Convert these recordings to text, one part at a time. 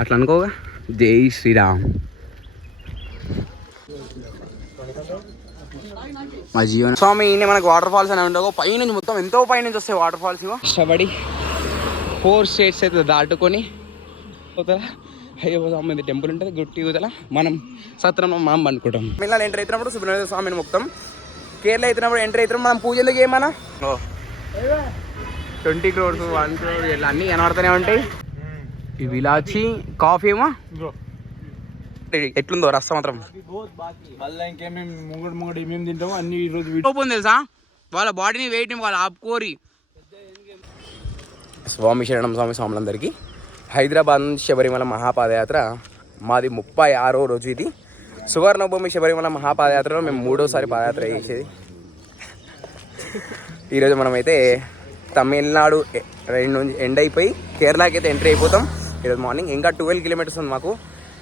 అట్లా అనుకోగా. జై శ్రీరామ్. మా జీవన స్వామి ఈయన మనకు వాటర్ ఫాల్స్ అని ఉండవు. పైనుంచి మొత్తం ఎంతో పైనుంచి వస్తాయి వాటర్ ఫాల్స్. ఇవో కష్టపడి 4 స్టేట్స్ అయితే దాటుకొని పోతా. అయ్యో స్వామి టెంపుల్ ఉంటుంది గుట్టి ఊతల. మనం సత్రంలో మనం అనుకుంటాం. మిమ్మల్ని ఎంటర్ అవుతున్నప్పుడు సుబ్రహ్మణ్య స్వామిని మొత్తం. కేరళ అవుతున్నప్పుడు ఎంటర్ అవుతున్నాం. మనం పూజలు చేయమన్నా 20 crores 1 crore ఇట్లా అన్నీ కనబడుతూనే ఉంటాయి. ఈ విలాచి కాఫీ ఏమో ఎట్లుందో రస్తా మాత్రం తెలుసా. వాళ్ళ బాడీని వెయిట్ వాళ్ళ ఆపుకోరి. స్వామి శరణం స్వామి స్వాములందరికీ. హైదరాబాద్ నుంచి శబరిమల మహాపాదయాత్ర మాది 36వ రోజు. ఇది సువర్ణభూమి శబరిమల మహాపాదయాత్రలో మేము 3వసారి పాదయాత్ర చేసేది. ఈరోజు మనమైతే తమిళనాడు నుంచి ఎండ్ అయిపోయి కేరళకి అయితే ఎంట్రీ అయిపోతాం ఈరోజు మార్నింగ్. ఇంకా 12 kilometers ఉంది మాకు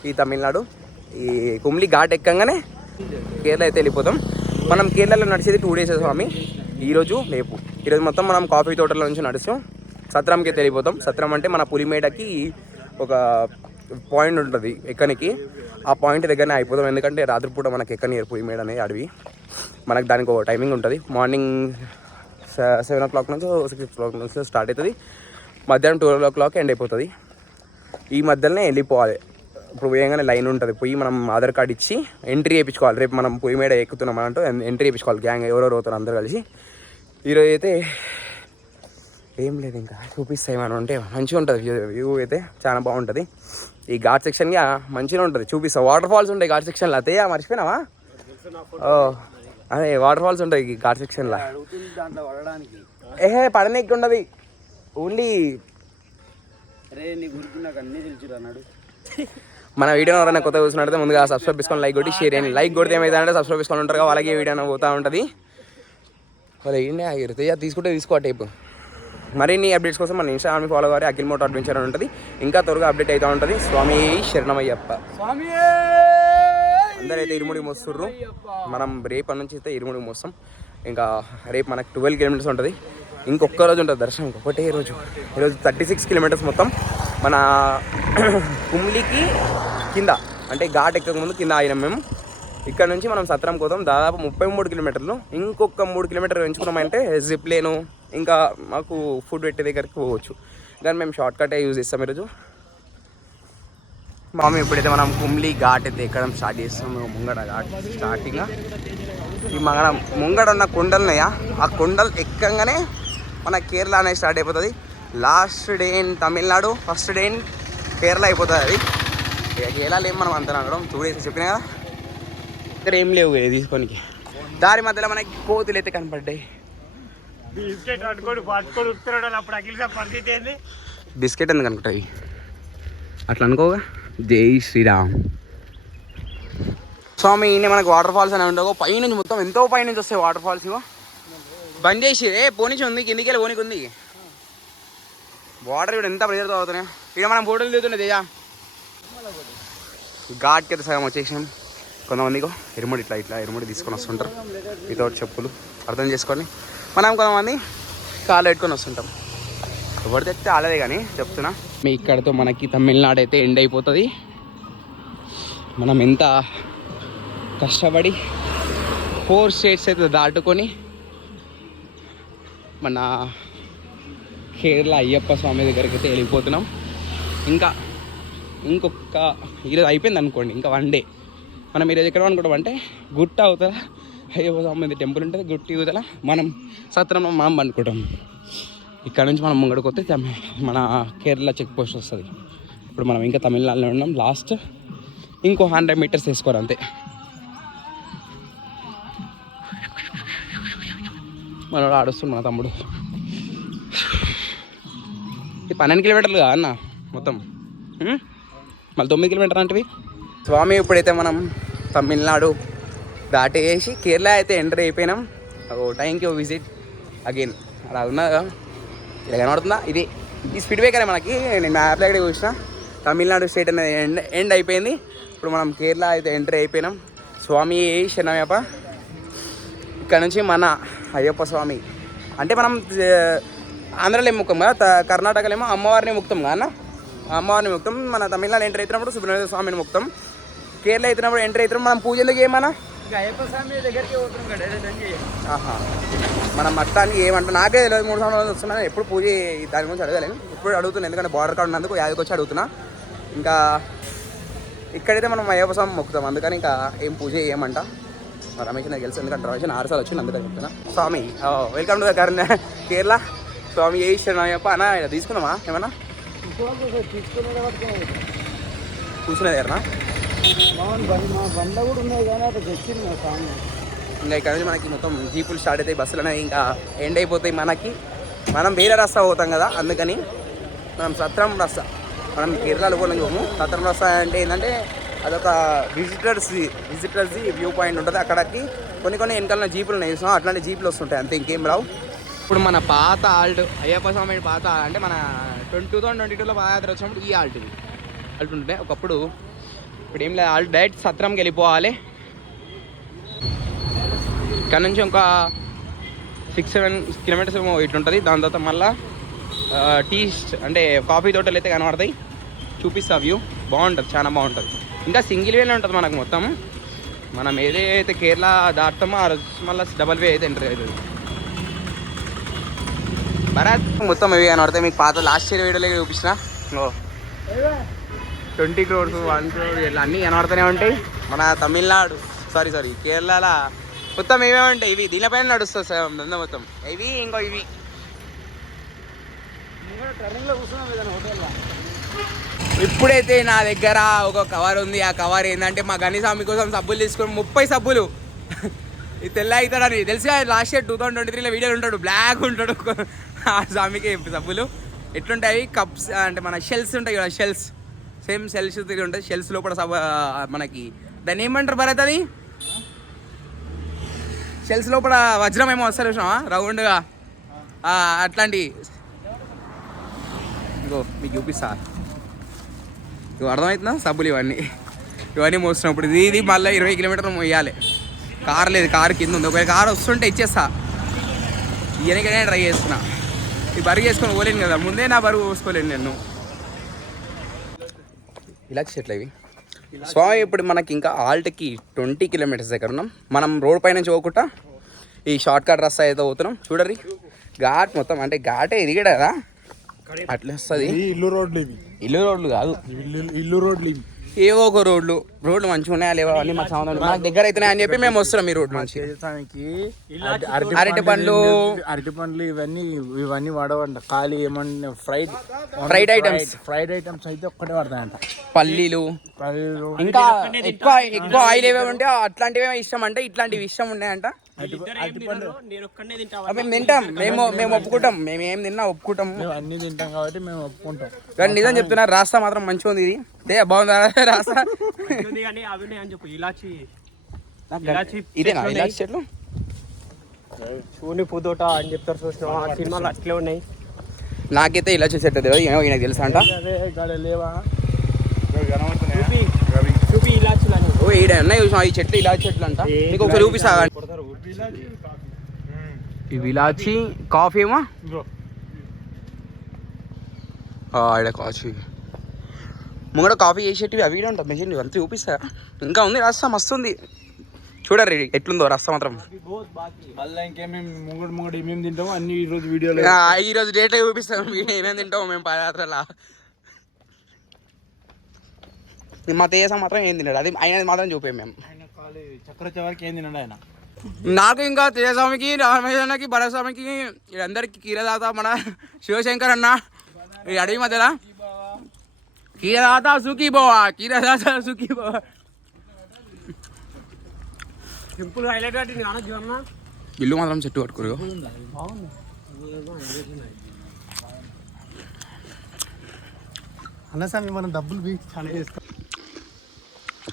ఈ తమిళనాడు. ఈ కుమ్లి ఘాట్ ఎక్కంగానే కేరళ అయితే వెళ్ళిపోతాం. మనం కేరళలో నడిచేది 2 days స్వామి. ఈరోజు రేపు. ఈరోజు మొత్తం మనం కాఫీ తోటల నుంచి నడుస్తాం. సత్రంకి అయితే వెళ్ళిపోతాం. సత్రం అంటే మన పులిమేడకి ఒక పాయింట్ ఉంటుంది ఎక్కనికి. ఆ పాయింట్ దగ్గరనే అయిపోతాం. ఎందుకంటే రాత్రిపూట మనకి ఎక్కని పులిమేడ అనేది అడవి. మనకు దానికి ఒక టైమింగ్ ఉంటుంది. మార్నింగ్ 7 o'clock నుంచి 6 o'clock నుంచి స్టార్ట్ అవుతుంది. మధ్యాహ్నం 12 o'clock ఎండ్ అయిపోతుంది. ఈ మధ్యలోనే వెళ్ళిపోవాలి. ఇప్పుడు పోయంగానే లైన్ ఉంటుంది. పోయి మనం ఆధార్ కార్డు ఇచ్చి ఎంట్రీ చేయించుకోవాలి. రేపు మనం పులిమేడ ఎక్కుతున్నాం అంటూ ఎంట్రీ చేయించుకోవాలి. గ్యాంగ్ ఎవరెవరు అవుతారు అందరు కలిసి. ఈరోజు అయితే ఏం లేదు, ఇంకా చూపిస్తాయి మనం. అంటే మంచిగా ఉంటుంది వ్యూ అయితే చాలా బాగుంటుంది. ఈ ఘాట్ సెక్షన్గా మంచిగా ఉంటుంది. చూపిస్తా. వాటర్ ఫాల్స్ ఉంటాయి ఘాట్ సెక్షన్లో. అతే మర్చిపోయినావా? అదే వాటర్ ఫాల్స్ ఉంటాయి ఈ ఘాట్ సెక్షన్లో. పడనీకి ఉండదు. ఓన్లీ మన వీడియో ఎవరైనా కొత్త చూసినట్టు ముందుగా సబ్స్క్రైబ్ చేసుకొని లైక్ కొట్టి షేర్ చేయండి. లైక్ కొడితే ఏమైందంటే సబ్స్క్రైబ్ చేసుకొని ఉంటారు. అలాగే వీడియో పోతూ ఉంటుంది. వాళ్ళు ఏంటి ఆగిరితే తీసుకుంటే తీసుకో టైపు. మరిన్ని అప్డేట్స్ కోసం మన ఇన్స్టాగ్రామ్ ఫాలో అవ్వాలి. అఖిల్ మోటో అడ్వెంచర్ అని ఉంటుంది. ఇంకా త్వరగా అప్డేట్ అవుతూ ఉంటుంది. స్వామి శరణమయ్యప్ప. అందరైతే ఇరుముడికి మోస్తుర్రు. మనం రేపటి నుంచి అయితే ఇరుముడికి మోస్తాం. ఇంకా రేపు మనకు 12 kilometers ఉంటుంది. ఇంకొక రోజు ఉంటుంది దర్శనం. ఒకటే రోజు. ఈరోజు 36 kilometers మొత్తం. మన కుమ్లికి కింద అంటే ఘాట్ ఎక్కక ముందు కింద ఆగినాం మేము. ఇక్కడ నుంచి మనం సత్రం పోతాం. దాదాపు 33 kilometers. ఇంకొక 3 kilometers ఎంచుకున్నామంటే జిప్ లేను ఇంకా మాకు ఫుడ్ పెట్టే దగ్గరికి పోవచ్చు. కానీ మేము షార్ట్ కట్ యూజ్ చేస్తాం ఈరోజు. మామ ఇప్పుడైతే మనం కుమ్లి ఘాట్ అయితే ఎక్కడం స్టార్ట్ చేస్తాం. ముంగడ ఘాట్ స్టార్టింగ్. ఈ ముంగడ ఉన్న కొండలున్నాయా, ఆ కొండలు ఎక్కంగానే మన కేరళ అనేది స్టార్ట్ అయిపోతుంది. Last day in Tamil Nadu, first day in Kerala అయిపోతుంది. అది ఇక కేరళలో ఏం మనం అంతా అనడం 2 days చెప్పినా కదా. ఇక్కడ ఏం లేవు తీసుకోనికి. దారి మధ్యలో మనకి కోతులు అయితే కనపడ్డాయి. బిస్కెట్ ఎందుకు అనుకుంటాయి అట్లా అనుకోగా. జై శ్రీరామ్. స్వామి ఈయన మనకు వాటర్ ఫాల్స్ అని ఉండవు. పైనుంచి మొత్తం ఎంతో పైనుంచి వస్తాయి వాటర్ ఫాల్స్. ఇవో బంద్ చేసి పోనీచి ఉంది. కిందికి వెళ్ళి పోనీకి ఉంది. వాటర్ కూడా ఎంత ప్రెజర్తో అవుతున్నాయి. ఇక మనం ఫోటోలు దిగుతుండే తేజా. ఘాట్కి అయితే సగం వచ్చేసాం. కొంతమందికి ఇరుముడి ఇట్లా ఇరుముడి తీసుకొని వస్తుంటారు వితౌట్ చెప్పులు. అర్థం చేసుకొని మనం కొంతమంది కాళ్ళు పెట్టుకొని వస్తుంటాం. ఎవరు తెస్తే ఆలదే కానీ చెప్తున్నా. మీ ఇక్కడతో మనకి తమిళనాడు అయితే ఎండ్ అయిపోతుంది. మనం ఎంత కష్టపడి 4 states అయితే దాటుకొని మన కేరళ అయ్యప్ప స్వామి దగ్గరికి అయితే వెళ్ళిపోతున్నాం. ఇంకొక ఈరోజు అయిపోయింది అనుకోండి. ఇంకా 1 day. మనం ఈరోజు ఎక్కడ అనుకుంటాం అంటే గుట్ట అవుతుందా అయ్యప్ప స్వామి టెంపుల్ ఉంటుంది గుట్టి ఊతల. మనం సత్రంలో మనం అనుకుంటాం. ఇక్కడ నుంచి మనం ముంగడికి వస్తే మన కేరళ చెక్ పోస్ట్ వస్తుంది. ఇప్పుడు మనం ఇంకా తమిళనాడులో ఉన్నాం. లాస్ట్ ఇంకో 100 meters వేసుకోరు అంతే. మనోడు ఆడుస్తుంది మన తమ్ముడు. ఇది 12 kilometers కదా అన్న మొత్తం. మళ్ళీ 9 kilometers అంటే స్వామి. ఇప్పుడైతే మనం తమిళనాడు దాటేసి కేరళ అయితే ఎంటర్ అయిపోయినాం. Thank you visit again. అలా ఉన్నదా ఇలా కనబడుతుందా? ఇది ఈ స్పీడ్ బ్రేకరే మనకి. నేను మ్యాప్లో కూడా చూసిన. తమిళనాడు స్టేట్ అనేది ఎండ్ అయిపోయింది. ఇప్పుడు మనం కేరళ అయితే ఎంటర్ అయిపోయినాం. స్వామి శరణమయ్యప్ప. ఇక్కడ నుంచి మన అయ్యప్ప స్వామి అంటే మనం ఆంధ్రలో ఏం ముక్తాం కదా, కర్ణాటకలో ఏమో అమ్మవారిని ముక్తాం కదా అన్న. అమ్మవారిని మొక్తాం. మన తమిళనాడు ఎంటర్ అవుతున్నప్పుడు సుబ్రహ్మణ్య స్వామిని మొక్తాం. కేరళ అవుతున్నప్పుడు ఎంటర్ అవుతున్నాం. మనం పూజలకు ఏమన్నా అయ్యప్ప స్వామి దగ్గరికి పోతున్నాం కదా. ఆహా, మనం మొత్తానికి ఏమంటాం నాకే తెలియదు. 3 సంవత్సరాలు వస్తున్నాను, ఎప్పుడు పూజ దాని గురించి అడగలేను. ఇప్పుడు అడుగుతున్నాను ఎందుకంటే బార్డర్ కార్డు ఉన్నందుకు యాదకి వచ్చి అడుగుతున్నా. ఇంకా ఇక్కడైతే మనం అయ్యప్ప స్వామి మొక్కుతాం, అందుకని ఇంకా ఏం పూజ చేయమంట. రమేష్ నాకు తెలుసు, ఎందుకంటే రమేష్ 6 సార్లు వచ్చింది, అందుకని చెప్తున్నా. స్వామి వెల్కమ్ టు ద కేరళ. స్వామి ఏ ఇష్టం అయ్యప్ప అన్న, ఇలా తీసుకున్నామా ఏమన్నా కూర్చునేది ఎరనా బండ కూడా ఉన్నాయి కానీ అక్కడ తెచ్చింది మా స్వామి. ఇంకా ఇక్కడ నుంచి మనకి మొత్తం జీపులు స్టార్ట్ అవుతాయి, బస్సులు అనేవి ఇంకా ఎండ్ అయిపోతాయి మనకి. మనం వేరే రస్తా పోతాం కదా, అందుకని మనం సత్రం రస్తా, మనం కేరళలో కూడా పోము. సత్రం రస్తా అంటే ఏంటంటే అదొక విజిటర్స్ది వ్యూ పాయింట్ ఉంటుంది. అక్కడికి కొన్ని వెనకాల జీపులు ఉన్నాయి, అట్లాంటి జీపులు వస్తుంటాయి, అంతే ఇంకేం రావు. ఇప్పుడు మన పాత ఆల్ట్ అయ్యప్ప స్వామి పాత అంటే మన 2022లో పాదయాత్ర వచ్చినప్పుడు ఈ ఆల్ట్ ఉంటుంటే ఒకప్పుడు. ఇప్పుడు ఏం లేదు, ఆల్ట్ డైరెక్ట్ సత్రంకి వెళ్ళిపోవాలి. ఇక్కడ నుంచి ఒక 6-7 కిలోమీటర్స్ ఏమో ఇట్లుంటుంది. దాని తర్వాత మళ్ళీ టీ అంటే కాఫీ తోటలు అయితే కనబడతాయి, చూపిస్తా వ్యూ. బాగుంటుంది, చాలా బాగుంటుంది. ఇంకా సింగిల్ వేలో ఉంటుంది మనకు మొత్తం. మనం ఏదైతే కేరళ దాటుతామో ఆ రోజు మళ్ళీ డబల్ వే అయితే ఎంటర్ అవుతుంది. భరత్ మొత్తం ఇవి కనబడతాయి. మీకు పాత లాస్ట్ ఇయర్ వీడియోలో చూపించిన 20 crores 1 crore ఇలా అన్నీ కనబడుతూనే ఉంటాయి. మన తమిళనాడు సారీ కేరళలో మొత్తం ఇవే ఉంటాయి. ఇవి దీనిపైన నడుస్తుంది సార్ మొత్తం. ఇవి ఇంకో ఇవి ఇప్పుడైతే నా దగ్గర ఒక కవర్ ఉంది. ఆ కవర్ ఏంటంటే మా గణేశస్వామి కోసం సబ్బులు తీసుకొని 30 సబ్బులు. ఇది తెల్ల అవుతాడని తెలుసుగా. లాస్ట్ ఇయర్ 2023లో వీడియోలు ఉంటాడు, బ్లాక్ ఉంటాడు ఆ స్వామికి సబ్బులు. ఎట్లుంటాయి కప్స్ అంటే మన షెల్స్ ఉంటాయి కదా, షెల్స్ సేమ్ షెల్స్ తిరిగి ఉంటాయి. షెల్స్ లోపల మనకి దాన్ని ఏమంటారు భరత్, అది షెల్స్ లోపల వజ్రం ఏమో వస్తారు చూసినావా రౌండ్గా, అట్లాంటి. ఇంకో మీకు చూపిస్తా, ఇవి అర్థమవుతుందా సబ్బులు ఇవన్నీ మోస్తున్నప్పుడు. ఇది మళ్ళీ 20 కిలోమీటర్లు మోయాలి. కార్ లేదు, కారు కింద ఉంది. ఒకవేళ కారు వస్తుంటే ఇచ్చేస్తా, ఇవన్నీ ట్రై చేస్తున్నా. ఈ బరువు వేసుకొని పోలేను కదా, ముందే నా బరువు పోసుకోలేను నేను. ఇలా చెట్లు ఇవి స్వామి. ఇప్పుడు మనకి ఇంకా ఆల్ట్కి 20 కిలోమీటర్స్ దగ్గర ఉన్నాం. మనం రోడ్ పై నుంచి పోకుండా ఈ షార్ట్ కట్ రస్తా అయితే పోతున్నాం. చూడరి ఘాట్ మొత్తం, అంటే ఘాటే ఇది కూడా కదా, అట్లా వస్తుంది. ఇల్లు రోడ్లు కాదు, ఇల్లు రోడ్లు ఇవి. ఏవో ఒక రోడ్లు మంచిగా ఉన్నాయా లేవా అని మాకు సంబంధం. మాకు దగ్గర అయితే అని చెప్పి మేము వస్తున్నాం ఈ రోడ్డు నుంచి. అరటి పండ్లు ఇవన్నీ వాడవంట. ఖాళీ ఏమన్నా ఫ్రైడ్ ఐటమ్స్ అయితే ఒక్కటే పడతాయంట. పల్లీలు ఇంకా ఎక్కువ ఆయిల్ ఏవే ఉంటే అట్లాంటివి ఇష్టం అంటే, ఇట్లాంటివి ఇష్టం ఉన్నాయంట. మేము తింటాం, మేము ఒప్పుకుంటాం. మేము ఏం తిన్నా ఒప్పుకుంటాం, అన్ని తింటాం కాబట్టి మేము ఒప్పుకుంటాం. కానీ నిజం చెప్తున్నా, రాస్తా మాత్రం మంచిగా ఉంది. ఇది బాగుందా రాస్తా? ఇదేనా ఇలాచి చెట్లు? చూని పూతోట అని చెప్తారు చూసినా, సినిమాలు అట్లే ఉన్నాయి. నాకైతే ఇలా చెట్టు తెలియదు, ఈయనకు తెలుసా అంట. ఈ చెట్లు ఇలాచి చెట్లు అంట. నీకు ఒకసారి చూపిస్తా. ఇవి ఇలాచి కాఫీ ఏమో ఇక్కడ కాఫీ ముంగడ కాఫీ చేసేటివి అవి అంట. మెషిన్ అంతా చూపిస్తా. ఇంకా ఉంది రస్తా, మస్తు ఉంది. చూడరు ఎట్లుందో రస్తా మాత్రం. తింటాము అన్ని ఈరోజు వీడియోలో, ఈరోజు డేట్ చూపిస్తాం ఏమేమి తింటాము మేము పాదయాత్రలా. మా తేజ మాత్రం ఏం తిన్నాడు, అది ఆయన మాత్రం చూపాము మేము. చక్రవర్తికి ఏం తిన్నాడు ఆయన. నాకు ఇంకా తేజస్వామికి, రామేశ్వరకి, భరతస్వామికి, వీళ్ళందరికీ కీరదాత మన శివశంకర్ అన్న ఈ అడవి మధ్యలో. కీరదాత సుఖీ బావా, కీరదాత సుఖీ బావా. సింపుల్ హైలైట్ అన్న. ఇల్లు మాత్రం చెట్టు కట్టుకోరు. అన్నసామి మనం డబ్బులు చాలా చేస్తాం.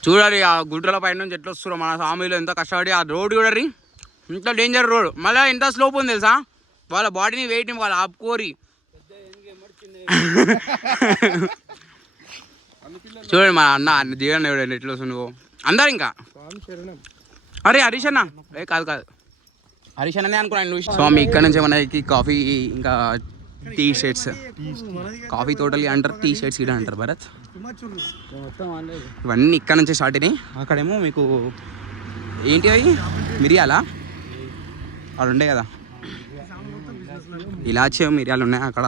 చూడాలి ఆ గుడ్డల పైన నుంచి ఎట్లా వస్తున్నారు మన స్వామిలో, ఎంత కష్టపడి. ఆ రోడ్ చూడరి, ఇంత డేంజర్ రోడ్. మళ్ళీ ఎంత స్లోప్ ఉంది తెలుసా, వాళ్ళ బాడీని వెయిట్ని వాళ్ళు ఆపుకోరి. చూడండి మా అన్న జీవన్ చూడండి ఎట్లా వస్తుంది అందరు. ఇంకా అరే హరీష్ అన్న, కాదు హరీష్ అన్నదే అనుకున్నాను. స్వామి ఇక్కడ నుంచి మనకి కాఫీ ఇంకా టీ షర్ట్స్, కాఫీ తోటలు అంటారు, టీ షర్ట్స్ ఇక్కడ అంటారు భరత్. ఇవన్నీ ఇక్కడ నుంచే స్టార్ట్ అయినాయి. అక్కడేమో మీకు ఏంటి అవి మిరియాలా అవి ఉండే కదా, ఇలాచీ మిరియాలు ఉన్నాయి. అక్కడ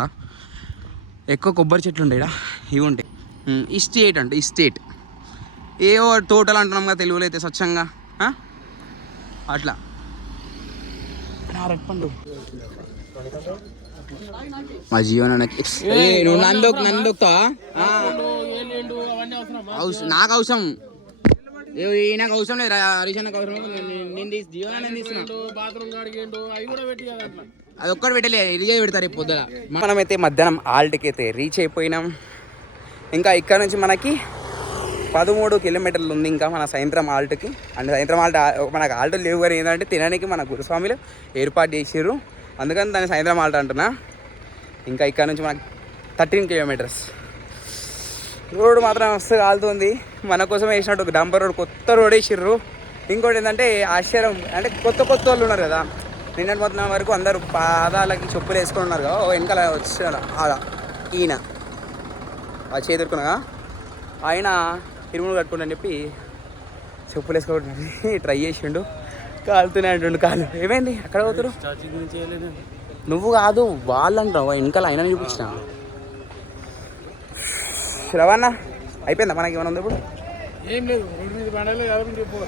ఎక్కువ కొబ్బరి చెట్లు ఉంటాయి, ఇవి ఉంటాయి. ఇస్టేట్ అంటే ఇస్టేట్, ఏవో తోటలు అంటున్నాం కదా తెలుగులో అయితే స్వచ్ఛంగా అట్లా. మా జీవన నువ్వు నందొక్తా నాకు అవసరం, నాకు అవసరం లేదు, హరీష్ అన్నకు అవసరం. నేను జీవన అది ఒక్కటి పెట్టలే, ఇదిగే పెడతారు రేపు పొద్దున. మనమైతే మధ్యాహ్నం ఆల్ట్కి అయితే రీచ్ అయిపోయినాం. ఇంకా ఇక్కడ నుంచి మనకి 13 కిలోమీటర్లు ఉంది ఇంకా మన సాయంత్రం ఆల్ట్కి. అంటే సాయంత్రం ఆల్ట్ మనకు ఆల్ట్ లేవు కానీ ఏంటంటే తినడానికి మన గురుస్వామిలు ఏర్పాటు చేసారు, అందుకని దాన్ని సాయంత్రం ఆల్ట్ అంటున్నా. ఇంకా ఇక్కడ నుంచి మనకి 13 కిలోమీటర్స్. రోడ్డు మాత్రం మస్తు కాలుతుంది. మన కోసం వేసినట్టు ఒక డంపర్ రోడ్, కొత్త రోడ్ వేసిర్రు. ఇంకోటి ఏంటంటే ఆశ్చర్యం అంటే కొత్త వాళ్ళు ఉన్నారు కదా, నిన్నటి మొత్తం వరకు అందరూ పాదాలకి చెప్పులు వేసుకొని ఉన్నారు కదా. వెనకాల వచ్చాడు ఈయన ఆ చేతురుకున్నాగా, ఆయన ఇరుములు కట్టుకుంటని చెప్పి చెప్పులు వేసుకోవడానికి ట్రై చేసిండు. కాలుతూనే అంటుండు కాలు. ఏమైంది అక్కడ పోతురు? నువ్వు కాదు వాళ్ళు అంటావు, వెనకాల ఆయన చూపించిన. రవాణా అయిపోయిందా మనకి? ఏమైనా ఉంది ఇప్పుడు? ఏం లేదు, రోడ్డు మీద బండలు ఎవరు చెప్పు.